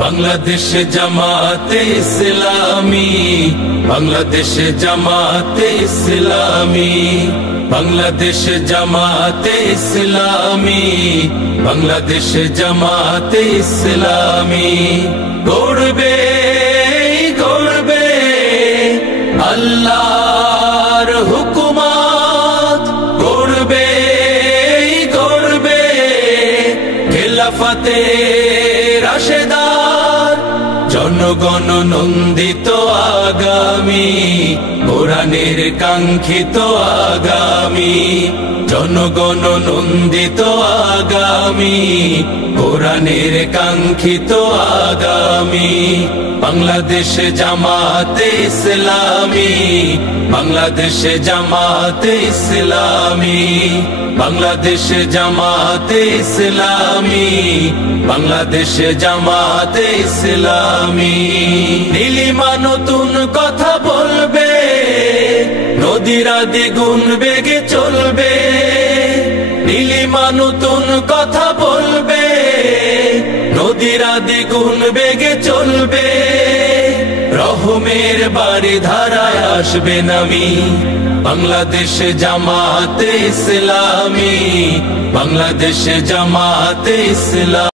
বাংলাদেশ জামাতে ইসলামী, বাংলাদেশ জামাতে ইসলামী, বাংলাদেশ জামাতে ইসলামী, বাংলাদেশ জামাতে ইসলামী। গড়বে গড়বে আল্লাহর হুকুমত, গড়বে গড়বে খেলাফতে রাশেদার, জনগণ নন্দিত আগামী, কোরআনের কাঙ্ক্ষিত আগামী, জনগণ নন্দিত আগামী, কোরআনের কাঙ্ক্ষিত আগামী। বাংলাদেশ জামাতে ইসলামী, বাংলাদেশ জামাতে ইসলামী, বাংলাদেশ জামাতে ইসলামী, বাংলাদেশ জামাতে ইসলামী। নীলিমা নতুন কথা বলবে, নদীরা দ্বিগুণ বেগে চলবে, নীলিমা নতুন কথা বলবে, নদীরা দ্বিগুণ বেগে চলবে। রহমের বাড়ি ধারায় আসবে নামি, বাংলাদেশ জামাতে ইসলামী, বাংলাদেশ জামাতে ইসলামী।